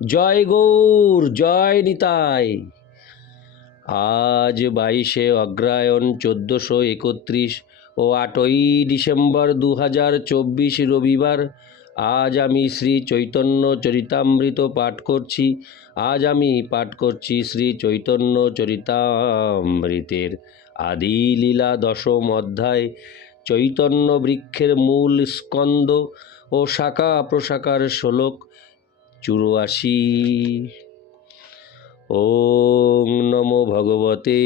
জয় গৌর, জয় নিতাই। আজ বাইশে অগ্রায়ণ চোদ্দোশো একত্রিশ ও আটই ডিসেম্বর দু হাজার চব্বিশ রবিবার, আজ আমি শ্রী চৈতন্য চরিতামৃত পাঠ করছি। আজ আমি পাঠ করছি শ্রী চৈতন্য চরিতামৃতের আদি লীলা দশম অধ্যায়। চৈতন্য বৃক্ষের মূল স্কন্দ ও শাখা প্রশাখার শ্লোক চুরাশি। ওং নমো ভগবতে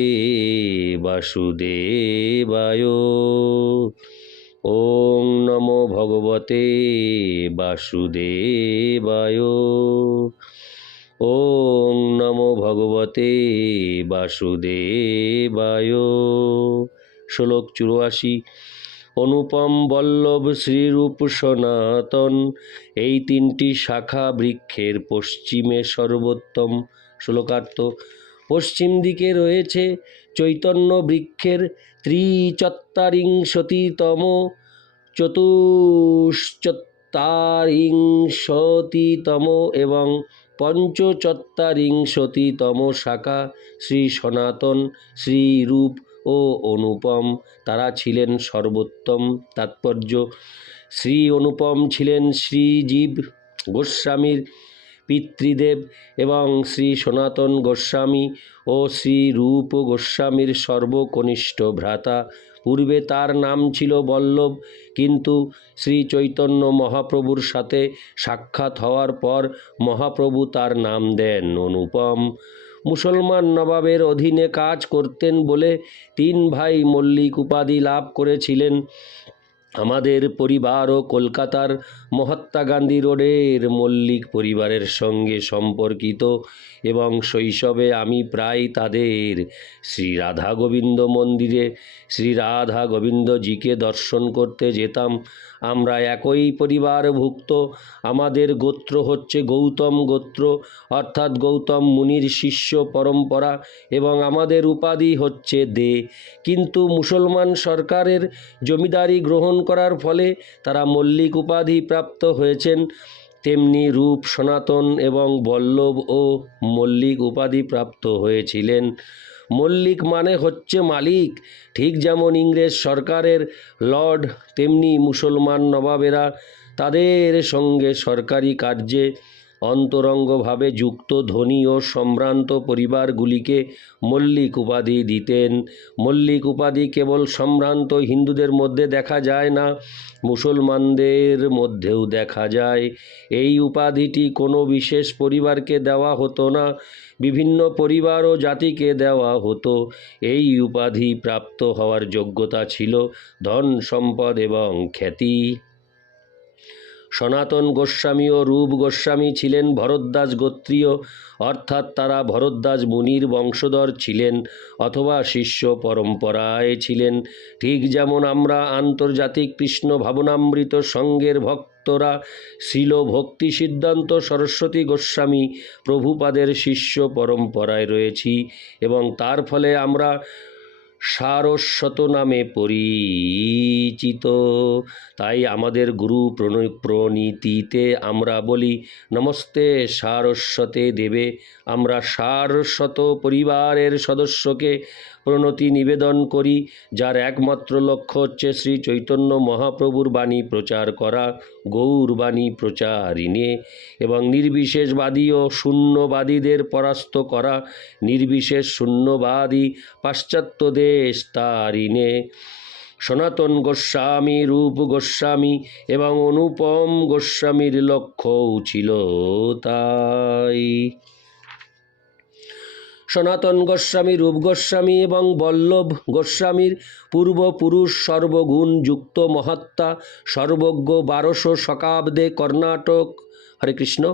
বাসুদেবায়। ওং নমো ভগবতে বাসুদেবায়। ওং নমো ভগবতে বাসুদেবায়। শ্লোক চুরাশি। অনুপম বল্লভ শ্রীরূপ সনাতন। এই তিনটি শাখা বৃক্ষের পশ্চিমে সর্বোত্তম শ্লোকার্থ। পশ্চিম দিকে রয়েছে চৈতন্য বৃক্ষের ত্রিচত্বারিংশতিতম চতুশ্চত্বারিংশতিতম এবং পঞ্চচত্বারিংশতিতম শাখা শ্রী সনাতন শ্রীরূপ ও অনুপম। তারা ছিলেন সর্বোত্তম তাৎপর্য। শ্রী অনুপম ছিলেন শ্রীজীব গোস্বামীর পিতৃদেব এবং শ্রী সনাতন গোস্বামী ও শ্রী রূপ গোস্বামীর সর্বকনিষ্ঠ ভ্রাতা। পূর্বে তার নাম ছিল বল্লভ, কিন্তু শ্রী চৈতন্য মহাপ্রভুর সাথে সাক্ষাৎ হওয়ার পর মহাপ্রভু তার নাম দেন অনুপম। মুসলমান নবাবের অধীনে কাজ করতেন বলে তিন ভাই মল্লিক উপাধি লাভ করেছিলেন। আমাদের পরিবারও কলকাতার মহাত্মা গান্ধী রোডের মল্লিক পরিবারের সঙ্গে সম্পর্কিত। এবং শৈশবে আমি প্রায় তাদের শ্রী রাধা গোবিন্দ মন্দিরে, শ্রী রাধা গোবিন্দজিকে দর্শন করতে যেতাম। আমরা একই পরিবারভুক্ত। আমাদের গোত্র হচ্ছে গৌতম গোত্র, অর্থাৎ গৌতম মুনির শিষ্য পরম্পরা এবং আমাদের উপাধি হচ্ছে দে। কিন্তু মুসলমান সরকারের জমিদারি গ্রহণ করার ফলে তারা মল্লিক উপাধি প্রাপ্ত হয়েছেন। তেমনি রূপ সনাতন এবং বল্লভ ও মল্লিক উপাধি প্রাপ্ত হয়েছিলেন। মল্লিক মানে হচ্ছে মালিক। ঠিক যেমন ইংরেজ সরকারের লর্ড, তেমনি মুসলমান নবাবেরা তাদের সঙ্গে সরকারি কার্যে অন্তরঙ্গভাবে যুক্ত ধনী ও সম্ভ্রান্ত পরিবারগুলিকে মল্লিক উপাধি দিতেন। মল্লিক উপাধি কেবল সম্ভ্রান্ত হিন্দুদের মধ্যে দেখা যায় না, মুসলমানদের মধ্যেও দেখা যায়। এই উপাধিটি কোনো বিশেষ পরিবারকে দেওয়া হতো না, বিভিন্ন পরিবার ও জাতিকে দেওয়া হতো। এই উপাধি প্রাপ্ত হওয়ার যোগ্যতা ছিল ধন সম্পদ এবং খ্যাতি। সনাতন গোস্বামী ও রূপ গোস্বামী ছিলেন ভরদ্বাজ গোত্রীয়, অর্থাৎ তারা ভরদ্বাজ মুনির বংশধর ছিলেন অথবা শিষ্য পরম্পরায় ছিলেন। ঠিক যেমন আমরা আন্তর্জাতিক কৃষ্ণ ভাবনামৃত সঙ্গের ভক্তরা শিল ভক্তি সিদ্ধান্ত সরস্বতী গোস্বামী প্রভুপাদের শিষ্য পরম্পরায় রয়েছি এবং তার ফলে আমরা সারস্বত নামে পরিচিত। তাই আমাদের গুরু প্রণ- প্রণীতিতে আমরা বলি, নমস্তে সারস্বতে দেবে। আমরা সারস্বত পরিবারের সদস্যকে প্রণতি নিবেদন করি, যার একমাত্র লক্ষ্য হচ্ছে শ্রী চৈতন্য মহাপ্রভুর বাণী প্রচার করা, গৌর বাণী প্রচারিণে এবং নির্বিশেষবাদী ও শূন্যবাদীদের পরাস্ত করা, নির্বিশেষ শূন্যবাদী পাশ্চাত্য দেশ তারিণে সনাতন গোস্বামী, রূপ গোস্বামী এবং অনুপম গোস্বামীর লক্ষ্যও ছিল তাই। সনাতন গোস্বামী, রূপ গোস্বামী এবং বল্লভ গোস্বামীর পূর্বপুরুষ সর্বগুণ যুক্ত মহাত্মা, সর্বজ্ঞ বারোশো শকাব্দে কর্ণাটক, হরে কৃষ্ণ,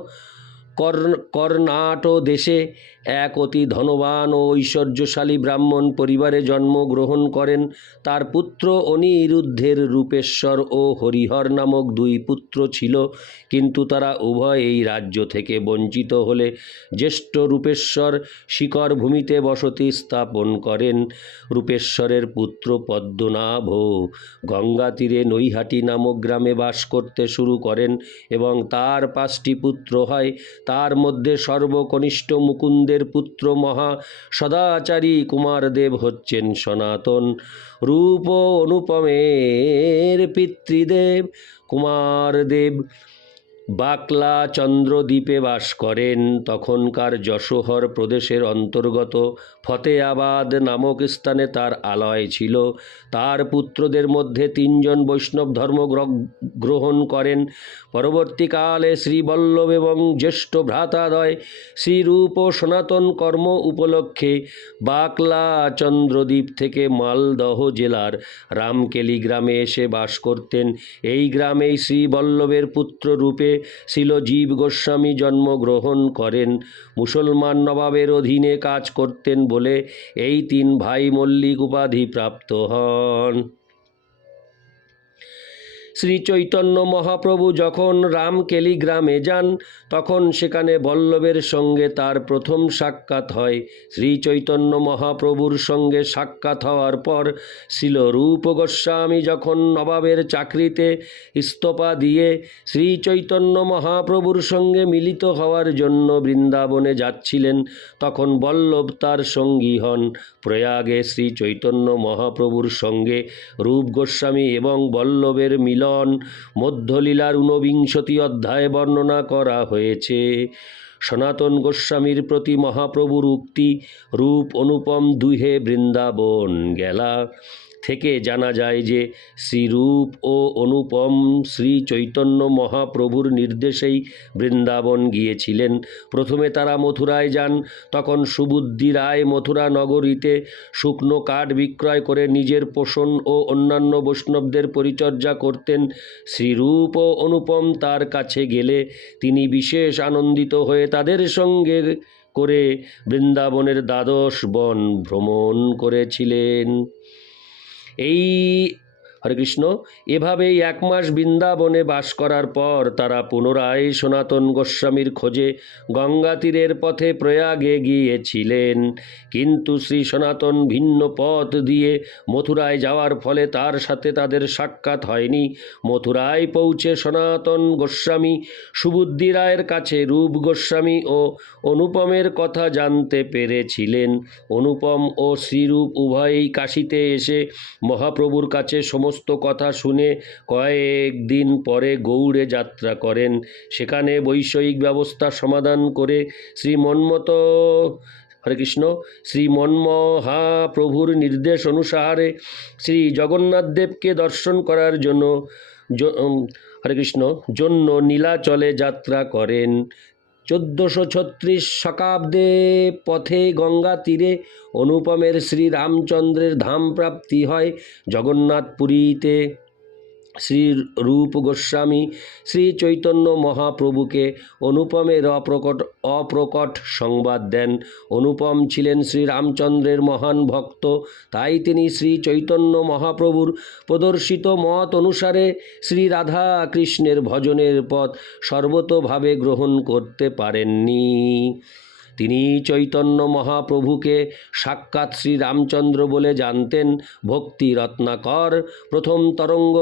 কর্ণ কর্ণাট দেশে এক অতি ধনবান ও ঐশ্বর্যশালী ব্রাহ্মণ পরিবারে জন্মগ্রহণ করেন। তার পুত্র অনিরুদ্ধের রূপেশ্বর ও হরিহর নামক দুই পুত্র ছিল, কিন্তু তারা উভয় এই রাজ্য থেকে বঞ্চিত হলে জ্যেষ্ঠ রূপেশ্বর শিকর ভূমিতে বসতি স্থাপন করেন। রূপেশ্বরের পুত্র পদ্মনাভ গঙ্গা তীরে নৈহাটি নামক গ্রামে বাস করতে শুরু করেন এবং তার পাঁচটি পুত্র হয়। তার মধ্যে সর্বকনিষ্ঠ মুকুন্দের পুত্র মহা সদাচারী কুমারদেব হচ্ছেন সনাতন রূপ অনুপমের পিতৃদেব কুমারদেব বাকলা চন্দ্রদ্বীপে বাস করেন। তখনকার যশোহর প্রদেশের অন্তর্গত ফতেয়াবাদ নামক স্থানে তার আলয় ছিল। তার পুত্রদের মধ্যে তিনজন বৈষ্ণব ধর্ম গ্র- গ্রহণ করেন। পরবর্তীকালে শ্রীবল্লভ এবং জ্যেষ্ঠ ভ্রাতাদয় শ্রীরূপ ও সনাতন কর্ম উপলক্ষে বাকলা চন্দ্রদ্বীপ থেকে মালদহ জেলার রামকেলি গ্রামে এসে বাস করতেন। এই গ্রামেই শ্রীবল্লভের পুত্র রূপে শিলজীব গোস্বামী জন্মগ্রহণ করেন। মুসলমান নবাবের অধীনে কাজ করতেন বলে এই তিন ভাই মল্লিক উপাধি প্রাপ্ত হন। শ্রী চৈতন্য মহাপ্রভু যখন রামকেলি গ্রামে যান, তখন সেখানে বল্লভের সঙ্গে তার প্রথম সাক্ষাৎ হয়। শ্রী চৈতন্য মহাপ্রভুর সঙ্গে সাক্ষাৎ হওয়ার পর ছিল রূপ গোস্বামী যখন নবাবের চাকরিতে ইস্তফা দিয়ে শ্রী চৈতন্য মহাপ্রভুর সঙ্গে মিলিত হওয়ার জন্য বৃন্দাবনে যাচ্ছিলেন, তখন বল্লভ তার সঙ্গী হন। প্রয়াগে শ্রী চৈতন্য মহাপ্রভুর সঙ্গে রূপ গোস্বামী এবং বল্লভের মিলন মধ্যলীলার ঊনবিংশতি অধ্যায়ে বর্ণনা করা হয়েছে। সনাতন গোস্বামীর প্রতি মহাপ্রভুর উক্তি, রূপ অনুপম দুহে বৃন্দাবন গেলা। থেকে জানা যায় যে শ্রীরূপ ও অনুপম শ্রী চৈতন্য মহাপ্রভুর নির্দেশেই বৃন্দাবন গিয়েছিলেন। প্রথমে তারা মথুরায় যান, তখন সুবুদ্ধি রায় মথুরা নগরীতে শুকনো কাঠ বিক্রয় করে নিজের পোষণ ও অন্যান্য বৈষ্ণবদের পরিচর্যা করতেন। শ্রীরূপ ও অনুপম তার কাছে গেলে তিনি বিশেষ আনন্দিত হয়ে তাদের সঙ্গে করে বৃন্দাবনের দ্বাদশ বন ভ্রমণ করেছিলেন। এই হরে কৃষ্ণ। এভাবেই এক মাস বৃন্দাবনে বাস করার পর তারা পুনরায় সনাতন গোস্বামীর খোঁজে গঙ্গা তীরের পথে প্রয়াগে গিয়েছিলেন। কিন্তু শ্রী সনাতন ভিন্ন পথ দিয়ে মথুরায় যাওয়ার ফলে তার সাথে তাদের সাক্ষাৎ হয়নি। মথুরায় পৌঁছে সনাতন গোস্বামী, সুবুদ্ধি রায়ের কাছে রূপ গোস্বামী ও অনুপমের কথা জানতে পেরেছিলেন। অনুপম ও শ্রীরূপ উভয়েই কাশিতে এসে মহাপ্রভুর কাছে সমস্ত কথা শুনে কয়েকদিন পরে গৌড়ে যাত্রা করেন। সেখানে বৈষয়িক ব্যবস্থা সমাধান করে শ্রী মন্মত হরে কৃষ্ণ, শ্রী মহাপ্রভুর নির্দেশ অনুসারে শ্রী জগন্নাথ দেবকে দর্শন করার জন্য হরে কৃষ্ণ, জন্য নীলাচলে যাত্রা করেন। চোদ্দোশো ছত্রিশ শকাব্দে পথে গঙ্গা তীরে অনুপমের শ্রীরামচন্দ্রের ধাম প্রাপ্তি হয় জগন্নাথপুরীতে। শ্রী রূপ গোস্বামী শ্রী চৈতন্য মহাপ্রভুকে অনুপমের অপ্রকট অপ্রকট সংবাদ দেন। অনুপম ছিলেন শ্রী রামচন্দ্রের মহান ভক্ত। তাই তিনি শ্রী চৈতন্য মহাপ্রভুর প্রদর্শিত মত অনুসারে শ্রী রাধা কৃষ্ণের ভজনের পথ সর্বতোভাবে গ্রহণ করতে পারেননি। তিনি চৈতন্য মহাপ্রভুকে সাক্ষাৎ শ্রী রামচন্দ্র বলে জানতেন, ভক্তি রত্নাকর, প্রথম তরঙ্গ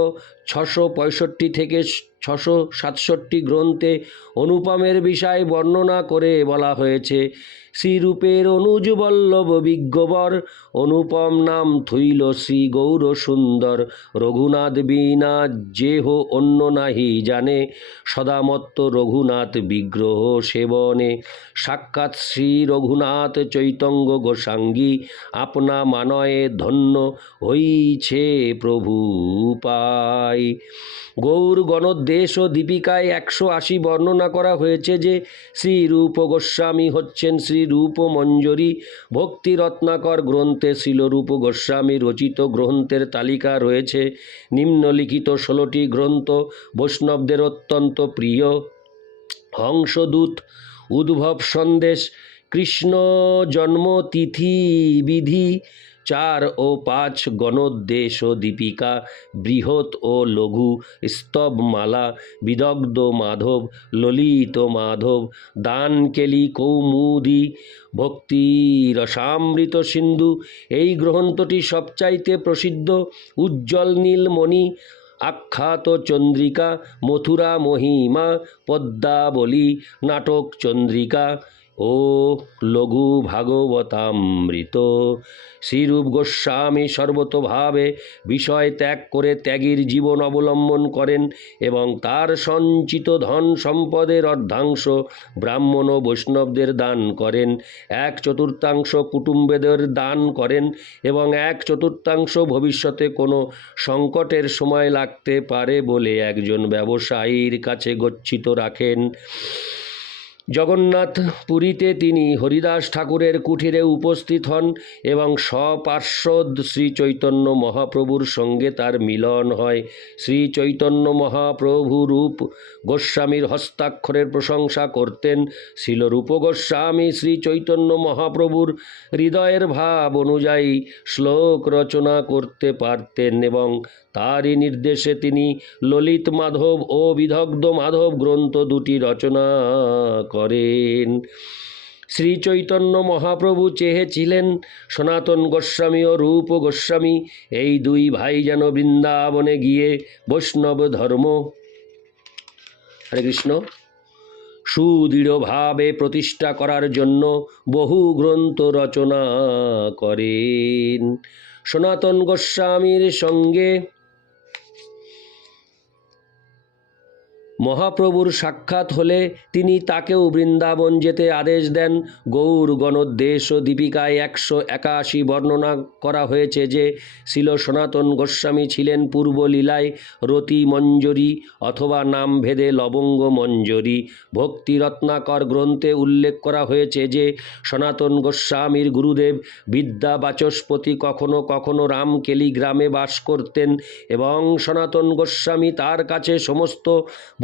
ছশো পঁয়ষট্টি থেকে ছশো সাতষট্টি গ্রন্থে অনুপমের বিষয় বর্ণনা করে বলা হয়েছে। শ্রীরূপের অনুজ বল্লভ বিজ্ঞবর, অনুপম নাম থইল শ্রী গৌর সুন্দর রঘুনাথ বিনা যেহ অন্য নাহি জানে, সদামত্ত রঘুনাথ বিগ্রহ সেবনে। সাক্ষাৎ শ্রী রঘুনাথ চৈতঙ্গ গোসাঙ্গী, আপনা মানয়ে ধন্য হইছে প্রভু পাই গৌর গণদেশ ও দীপিকায় একশো আশি বর্ণনা করা হয়েছে যে শ্রী রূপ গোস্বামী হচ্ছেন শ্রী রূপ মঞ্জরি। ভক্তি রত্নাকর গ্রন্থে শিলরূপ গোস্বামী রচিত গ্রন্থের তালিকা রয়েছে। নিম্নলিখিত ষোলোটি গ্রন্থ বৈষ্ণবদের অত্যন্ত প্রিয়। হংসদূত, উদ্ভব সন্দেশ, কৃষ্ণ জন্ম তিথি বিধি চার ও পাঁচ গণোদ্দেশ ও দীপিকা, বৃহৎ ও লঘু, স্তবমালা, বিদগ্ধ মাধব, ললিত মাধব, দানকেলি, কৌমুদি ভক্তি রসামৃত সিন্ধু, এই গ্রন্থটি সবচাইতে প্রসিদ্ধ, উজ্জ্বল নীলমণি, আখ্যাত চন্দ্রিকা, মথুরা মহিমা, পদ্মাবলী, নাটক চন্দ্রিকা ও লঘু ভাগবতামৃত। শ্রীরূপ গোস্বামী সর্বতভাবে বিষয় ত্যাগ করে ত্যাগীর জীবন অবলম্বন করেন এবং তার সঞ্চিত ধন সম্পদের অর্ধাংশ ব্রাহ্মণ ও বৈষ্ণবদের দান করেন, এক চতুর্থাংশ কুটুম্বেদের দান করেন এবং এক চতুর্থাংশ ভবিষ্যতে কোনো সংকটের সময় লাগতে পারে বলে একজন ব্যবসায়ীর কাছে গচ্ছিত রাখেন। জগন্নাথ পুরীতে তিনি হরিদাস ঠাকুরের কুঠিরে উপস্থিত হন এবং সপার্শ্বদ শ্রী চৈতন্য মহাপ্রভুর সঙ্গে তার মিলন হয়। শ্রী চৈতন্য মহাপ্রভু রূপ গোস্বামীর হস্তাক্ষরের প্রশংসা করতেন। শিলরূপ গোস্বামী শ্রী চৈতন্য মহাপ্রভুর হৃদয়ের ভাব অনুযায়ী শ্লোক রচনা করতে পারতেন এবং তারই নির্দেশে তিনি ললিত মাধব ও বিদগ্ধ মাধব গ্রন্থ দুটি রচনা করেন। শ্রী চৈতন্য মহাপ্রভু চেয়েছিলেন সনাতন গোস্বামী ও রূপ গোস্বামী, এই দুই ভাই যেন বৃন্দাবনে গিয়ে বৈষ্ণব ধর্ম। হরে কৃষ্ণ। সুদৃঢ়ভাবে প্রতিষ্ঠা করার জন্য বহু গ্রন্থ রচনা করেন। সনাতন গোস্বামীর সঙ্গে মহাপ্রভুর সাক্ষাৎ হলে তিনি তাকেও বৃন্দাবন যেতে আদেশ দেন। গৌর গণোদ্দেশ ও দীপিকায় একশো একাশি বর্ণনা করা হয়েছে যে, শিল সনাতন গোস্বামী ছিলেন পূর্বলীলায় রতি মঞ্জরি অথবা নামভেদে লবঙ্গ মঞ্জরি। ভক্তি রত্নাকর গ্রন্থে উল্লেখ করা হয়েছে যে, সনাতন গোস্বামীর গুরুদেব বিদ্যা বাচস্পতি কখনো কখনো রামকেলি গ্রামে বাস করতেন এবং সনাতন গোস্বামী তার কাছে সমস্ত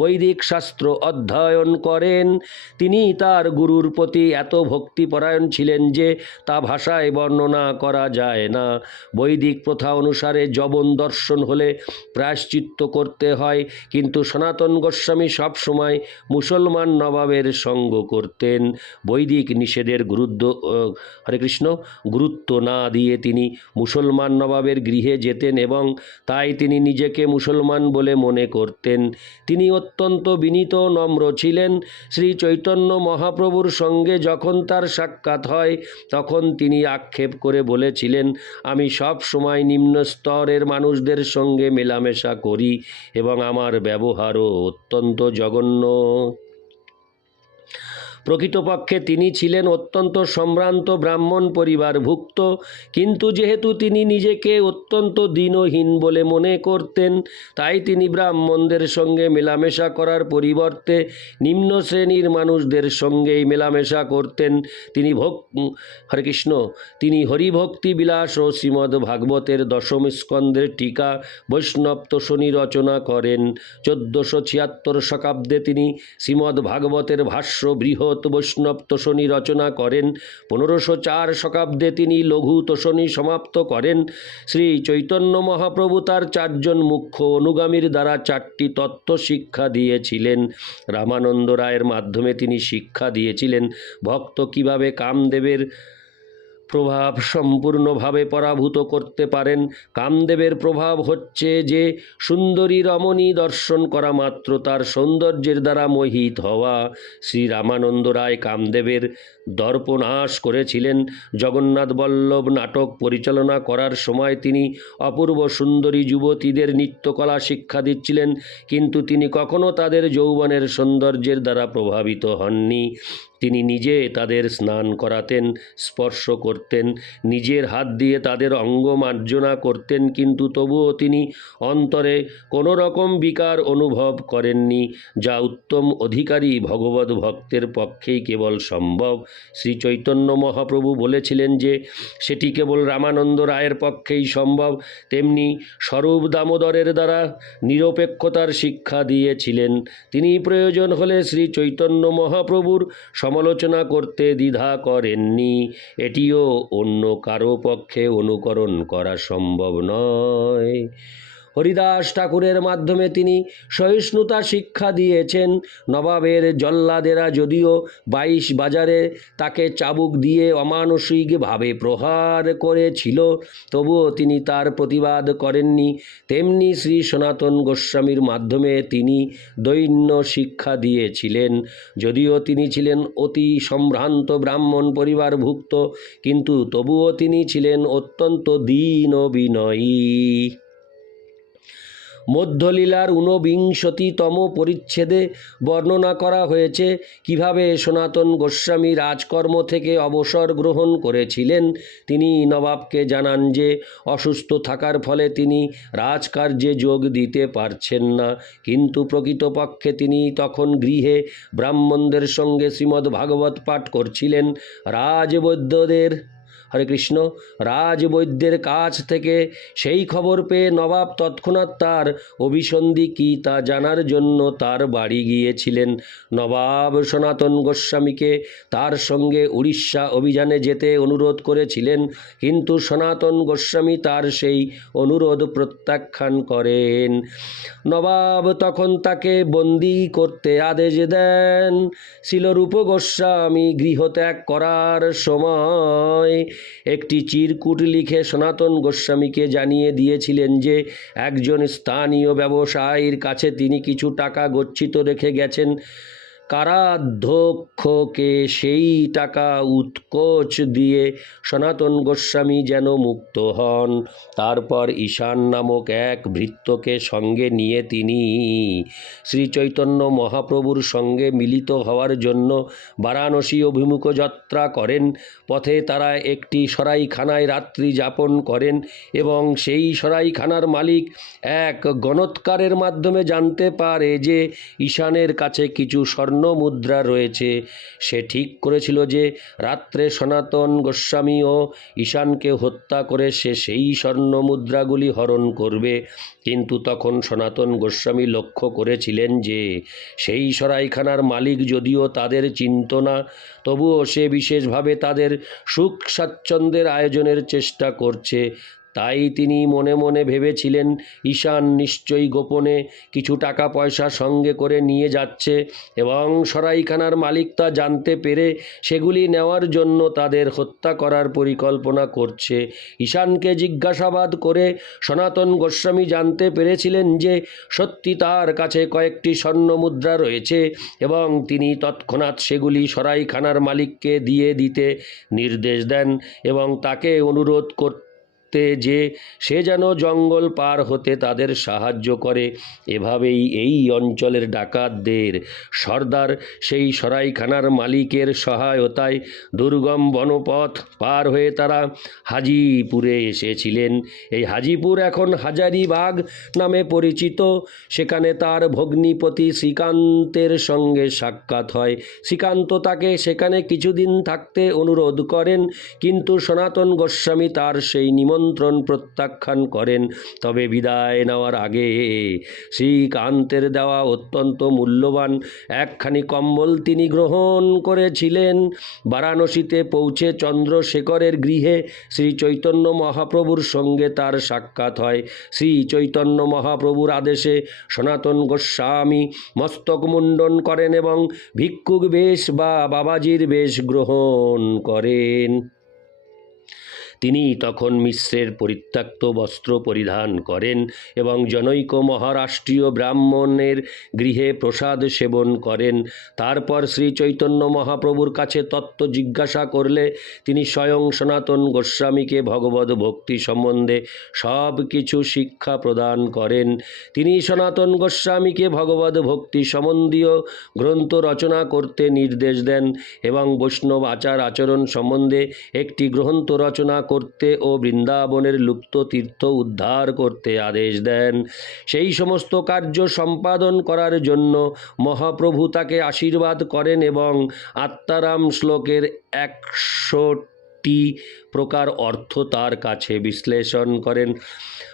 বৈদিক শাস্ত্র অধ্যয়ন করেন। তিনি তার গুরুর প্রতি এত ভক্তিপরায়ণ ছিলেন যে তা ভাষায় বর্ণনা করা যায় না। বৈদিক প্রথা অনুসারে জবন দর্শন হলে প্রায়শ্চিত্ত করতে হয়, কিন্তু সনাতন গোস্বামী সবসময় মুসলমান নবাবের সঙ্গ করতেন। বৈদিক নিষেধের গুরুত্ব হরে কৃষ্ণ, গুরুত্ব না দিয়ে তিনি মুসলমান নবাবের গৃহে যেতেন এবং তাই তিনি নিজেকে মুসলমান বলে মনে করতেন। তিনি অত্যন্ত বিনীত, নম্র ছিলেন। শ্রী চৈতন্য মহাপ্রভুর সঙ্গে যখন তার সাক্ষাৎ হয়, তখন তিনি আক্ষেপ করে বলেছিলেন, আমি সব সময় নিম্ন স্তরের মানুষদের সঙ্গে মেলামেশা করি এবং আমার ব্যবহারও অত্যন্ত জঘন্য। প্রকৃতপক্ষে তিনি ছিলেন অত্যন্ত সম্ভ্রান্ত ব্রাহ্মণ পরিবারভুক্ত, কিন্তু যেহেতু তিনি নিজেকে অত্যন্ত দীনহীন বলে মনে করতেন, তাই তিনি ব্রাহ্মণদের সঙ্গে মেলামেশা করার পরিবর্তে নিম্ন শ্রেণির মানুষদের সঙ্গেই মেলামেশা করতেন। তিনি ভক হরে কৃষ্ণ, তিনি হরিভক্তি বিলাস ও শ্রীমদ্ ভাগবতের দশম স্কন্দের টিকা বৈষ্ণব তোষণী রচনা করেন। চোদ্দোশো ছিয়াত্তর শতাব্দে তিনি শ্রীমদ্ ভাগবতের ভাষ্য বৃহৎ বৈষ্ণব তোষণী রচনা করেন। পনেরোশো চার শকাব্দে তিনি লঘু তোষণী সমাপ্ত করেন। শ্রী চৈতন্য মহাপ্রভু তার চারজন মুখ্য অনুগামীর দ্বারা চারটি তত্ত্ব শিক্ষা দিয়েছিলেন। রামানন্দ রায়ের মাধ্যমে তিনি শিক্ষা দিয়েছিলেন। ভক্ত কীভাবে কামদেবের প্রভাব সম্পূর্ণভাবে পরাভূত করতে পারেন। কামদেবের প্রভাব হচ্ছে যে, সুন্দরী রমণী দর্শন করা মাত্র তার সৌন্দর্যের দ্বারা মোহিত হওয়া। শ্রী রামানন্দ রায় কামদেবের দর্পনাশ করেছিলেন। জগন্নাথ বল্লভ নাটক পরিচালনা করার সময় তিনি অপূর্ব সুন্দরী যুবতীদের নৃত্যকলা শিক্ষা দিচ্ছিলেন, কিন্তু তিনি কখনো তাদের যৌবনের সৌন্দর্যের দ্বারা প্রভাবিত হননি। তিনি নিজে তাদের স্নান করাতেন, স্পর্শ করতেন, নিজের হাত দিয়ে তাদের অঙ্গ মার্জনা করতেন, কিন্তু তবুও তিনি অন্তরে কোনো রকম বিকার অনুভব করেননি, যা উত্তম অধিকারী ভগবত ভক্তের পক্ষেই কেবল সম্ভব। শ্রী চৈতন্য মহাপ্রভু বলেছিলেন যে, সেটি কেবল রামানন্দ রায়ের পক্ষেই সম্ভব। তেমনি স্বরূপ দামোদরের দ্বারা নিরপেক্ষতার শিক্ষা দিয়েছিলেন। তিনি প্রয়োজন হলে শ্রী চৈতন্য মহাপ্রভুর সমালোচনা করতে দ্বিধা করেননি। এটিও অন্য কারও পক্ষে অনুকরণ করা সম্ভব নয়। হরিদাস ঠাকুরের মাধ্যমে তিনি সহিষ্ণুতা শিক্ষা দিয়েছেন। নবাবের জল্লাদেরা যদিও বাইশ বাজারে তাকে চাবুক দিয়ে অমানসিকভাবে প্রহার করেছিল, তবুও তিনি তার প্রতিবাদ করেননি। তেমনি শ্রী সনাতন গোস্বামীর মাধ্যমে তিনি দৈন্য শিক্ষা দিয়েছিলেন। যদিও তিনি ছিলেন অতি সম্ভ্রান্ত ব্রাহ্মণ পরিবারভুক্ত, কিন্তু তবুও তিনি ছিলেন অত্যন্ত দীন বিনয়ী মধ্যলীলার ঊনবিংশতিতম পরিচ্ছেদে বর্ণনা করা হয়েছে কীভাবে সনাতন গোস্বামী রাজকর্ম থেকে অবসর গ্রহণ করেছিলেন। তিনি নবাবকে জানান যে, অসুস্থ থাকার ফলে তিনি রাজকার্যে যোগ দিতে পারছেন না। কিন্তু প্রকৃতপক্ষে তিনি তখন গৃহে ব্রাহ্মণদের সঙ্গে শ্রীমদ্ ভাগবত পাঠ করছিলেন। রাজবৈদ্যদের হরে কৃষ্ণ। রাজবৈদ্যের কাছ থেকে সেই খবর পেয়ে নবাব তৎক্ষণাৎ তার অভিসন্ধি কী তা জানার জন্য তার বাড়ি গিয়েছিলেন। নবাব সনাতন গোস্বামীকে তার সঙ্গে উড়িষ্যা অভিযানে যেতে অনুরোধ করেছিলেন, কিন্তু সনাতন গোস্বামী তার সেই অনুরোধ প্রত্যাখ্যান করেন। নবাব তখন তাকে বন্দি করতে আদেশ দেন, শিলরূপ গোস্বামী, গৃহত্যাগ করার সময় একটি চিরকুট লিখে সনাতন গোস্বামীকে জানিয়ে দিয়েছিলেন যে, একজন স্থানীয় ব্যবসায়ীর কাছে তিনি কিছু টাকা গচ্ছিত রেখে গেছেন। কারাধ্যক্ষকে সেই টাকা উৎকোচ দিয়ে সনাতন গোস্বামী যেন মুক্ত হন। তারপর ঈশান নামক এক ভৃত্যকে সঙ্গে নিয়ে তিনি শ্রী চৈতন্য মহাপ্রভুর সঙ্গে মিলিত হওয়ার জন্য বারাণসী অভিমুখ যাত্রা করেন। পথে তারা একটি সরাইখানায় রাত্রি যাপন করেন এবং সেই সরাইখানার মালিক এক গণৎকারের মাধ্যমে জানতে পারে যে ঈশানের কাছে কিছু স্বর্ণ মুদ্রা রয়েছে। সে ঠিক করেছিল যে রাত্রে সনাতন গোস্বামী ও ঈশানকে হত্যা করে সে সেই স্বর্ণ মুদ্রাগুলি হরণ করবে। কিন্তু তখন সনাতন গোস্বামী লক্ষ্য করেছিলেন যে সেই সরাইখানার মালিক যদিও তাদের চিন্ত না, তবুও সে বিশেষভাবে তাদের সুখ স্বাচ্ছন্দ্যের আয়োজনের চেষ্টা করছে। তাই তিনি মনে মনে ভেবেছিলেন, ঈশান নিশ্চয়ই গোপনে কিছু টাকা পয়সা সঙ্গে করে নিয়ে যাচ্ছে এবং সরাইখানার মালিক তা জানতে পেরে সেগুলি নেওয়ার জন্য তাদের হত্যা করার পরিকল্পনা করছে। ঈশানকে জিজ্ঞাসাবাদ করে সনাতন গোস্বামী জানতে পেরেছিলেন যে সত্যি তার কাছে কয়েকটি স্বর্ণ মুদ্রা রয়েছে এবং তিনি তৎক্ষণাৎ সেগুলি সরাইখানার মালিককে দিয়ে দিতে নির্দেশ দেন এবং তাকে অনুরোধ করতে যে সে যেন জঙ্গল পার হতে তাদের সাহায্য করে, এভাবেই এই অঞ্চলের ডাকাতদের। সর্দার সেই সরাইখানার মালিকের সহায়তায় দুর্গম বনপথ পার হয়ে তারা হাজিপুরে এসেছিলেন। এই হাজিপুর এখন হাজারিবাগ নামে পরিচিত। সেখানে তার ভগ্নিপতি শ্রীকান্তের সঙ্গে সাক্ষাৎ হয়। শ্রীকান্ত তাকে সেখানে কিছুদিন থাকতে অনুরোধ করেন, কিন্তু সনাতন গোস্বামী তার সেই নিমন্ত্রণ প্রত্যাখ্যান করেন। তবে বিদায় নেওয়ার আগে শ্রীকান্তের দেওয়া অত্যন্ত মূল্যবান একখানি কম্বল তিনি গ্রহণ করেছিলেন। বারাণসীতে পৌঁছে চন্দ্রশেখরের গৃহে শ্রী চৈতন্য মহাপ্রভুর সঙ্গে তার সাক্ষাৎ হয়। শ্রী চৈতন্য মহাপ্রভুর আদেশে সনাতন গোস্বামী মস্তক মুণ্ডন করেন এবং ভিক্ষুক বেশ বা বাবাজির বেশ গ্রহণ করেন। তিনি তখন মিশ্রের পরিত্যক্ত বস্ত্র পরিধান করেন এবং জনৈক মহারাষ্ট্রীয় ব্রাহ্মণের গৃহে প্রসাদ সেবন করেন। তারপর শ্রী চৈতন্য মহাপ্রভুর কাছে তত্ত্ব জিজ্ঞাসা করলে তিনি স্বয়ং সনাতন গোস্বামীকে ভগবত ভক্তি সম্বন্ধে সব কিছু শিক্ষা প্রদান করেন। তিনি সনাতন গোস্বামীকে ভগবত ভক্তি সম্বন্ধীয় গ্রন্থ রচনা করতে নির্দেশ দেন এবং বৈষ্ণব আচার আচরণ সম্বন্ধে একটি গ্রন্থ রচনা করতে ও বৃন্দাবনের লুপ্ত তীর্থ উদ্ধার করতে আদেশ দেন। সেই সমস্ত কার্য সম্পাদন করার জন্য মহাপ্রভু তাকে আশীর্বাদ করেন এবং আত্মারাম শ্লোকের একশোটি প্রকার অর্থ তার কাছে বিশ্লেষণ করেন।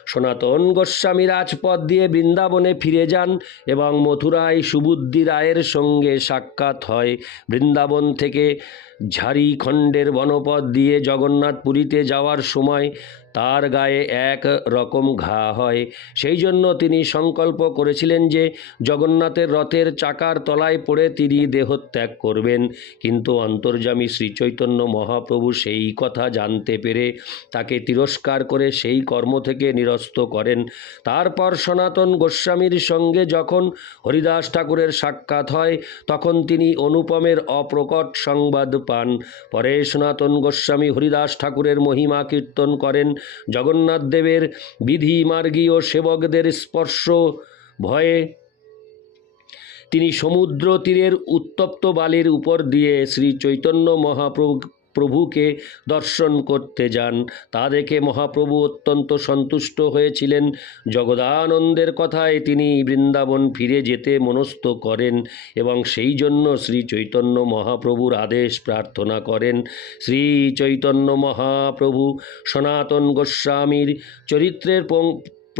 সনাতন গোস্বামী রাজপথ দিয়ে বৃন্দাবনে ফিরে যান এবং মথুরায় সুবুদ্ধি রায়ের সঙ্গে সাক্ষাৎ হয়। বৃন্দাবন থেকে ঝাড়িখণ্ডের বনপথ দিয়ে জগন্নাথ পুরীতে যাওয়ার সময় তার গায়ে এক রকম ঘা হয়। সেই জন্য তিনি সংকল্প করেছিলেন যে জগন্নাথের রথের চাকার তলায় পড়ে তিনি দেহত্যাগ করবেন। কিন্তু অন্তর্যামী শ্রীচৈতন্য মহাপ্রভু সেই কথা জানতে পেরে তাকে তিরস্কার করে সেই কর্ম থেকে নিরস্ত করেন। তারপর সনাতন গোস্বামীর সঙ্গে যখন হরিদাস ঠাকুরের সাক্ষাৎ হয়, তখন তিনি অনুপমের অপ্রকট সংবাদ পান। পরে সনাতন গোস্বামী হরিদাস ঠাকুরের মহিমা কীর্তন করেন। জগন্নাথ দেবের বিধি মার্গীয় সেবকদের স্পর্শ ভয়ে তিনি সমুদ্র তীরের উত্তপ্ত বালির উপর দিয়ে শ্রী চৈতন্য মহাপ্রভু প্রভুকে দর্শন করতে যান। তা দেখে মহাপ্রভু অত্যন্ত সন্তুষ্ট হয়েছিলেন। জগদানন্দের কথায় তিনি বৃন্দাবন ফিরে যেতে মনস্থ করেন এবং সেই জন্য শ্রী চৈতন্য মহাপ্রভুর আদেশ প্রার্থনা করেন। শ্রী চৈতন্য মহাপ্রভু সনাতন গোস্বামীর চরিত্রের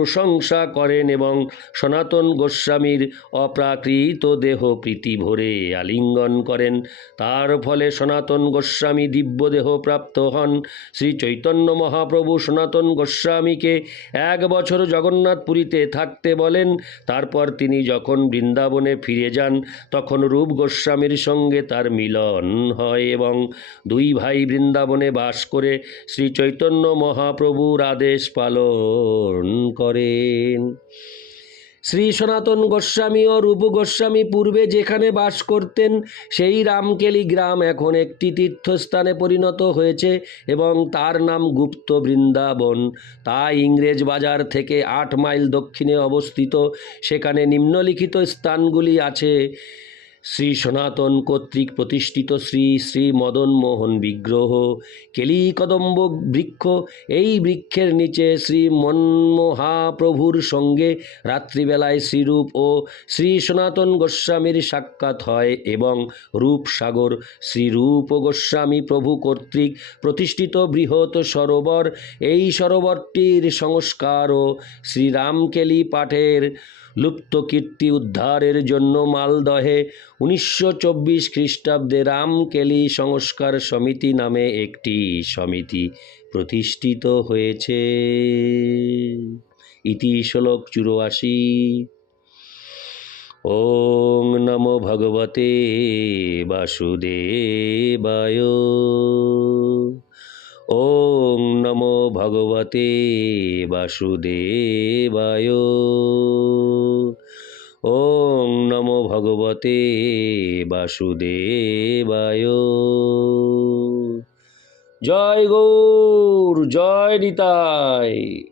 প্রশংসা করেন এবং সনাতন গোস্বামীর অপ্রাকৃত দেহ প্রীতি ভরে আলিঙ্গন করেন। তার ফলে সনাতন গোস্বামী দিব্যদেহ প্রাপ্ত হন। শ্রী চৈতন্য মহাপ্রভু সনাতন গোস্বামীকে এক বছর জগন্নাথপুরীতে থাকতে বলেন। তারপর তিনি যখন বৃন্দাবনে ফিরে যান, তখন রূপ গোস্বামীর সঙ্গে তার মিলন হয় এবং দুই ভাই বৃন্দাবনে বাস করে শ্রী চৈতন্য মহাপ্রভুর আদেশ পালন করেন। শ্রী সনাতন গোস্বামী ও রূপ গোস্বামী পূর্বে যেখানে বাস করতেন, সেই রামকেলি গ্রাম এখন একটি তীর্থস্থানে পরিণত হয়েছে এবং তার নাম গুপ্ত বৃন্দাবন। তা ইংরেজ বাজার থেকে আট মাইল দক্ষিণে অবস্থিত। সেখানে নিম্নলিখিত স্থানগুলি আছে। শ্রী সনাতন কর্তৃক প্রতিষ্ঠিত শ্রী শ্রী মদন মোহন বিগ্রহ কেলি কদম্ব বৃক্ষ, এই বৃক্ষের নিচে শ্রী মনমোহাপ্রভুর সঙ্গে রাত্রিবেলায় শ্রীরূপ ও শ্রী সনাতন গোস্বামীর সাক্ষাৎ হয় এবং রূপসাগর শ্রীরূপ গোস্বামী প্রভু কর্তৃক প্রতিষ্ঠিত বৃহৎ সরোবর, এই সরোবরটির সংস্কার ও শ্রীরামকেলি পাঠের লুপ্ত কীর্তি উদ্ধারের জন্য মালদহে উনিশশো চব্বিশ খ্রিস্টাব্দে রামকেলি সংস্কার সমিতি নামে একটি সমিতি প্রতিষ্ঠিত হয়েছে। ইতি শ্লোক চুরাশি। ওং নমো ভগবতে বাসুদেবায়। ওং নমো ভগবতে বাসুদেবায়। ওং নমো ভগবতে বাসুদেবায়। জয় গৌর জয় নিতাই।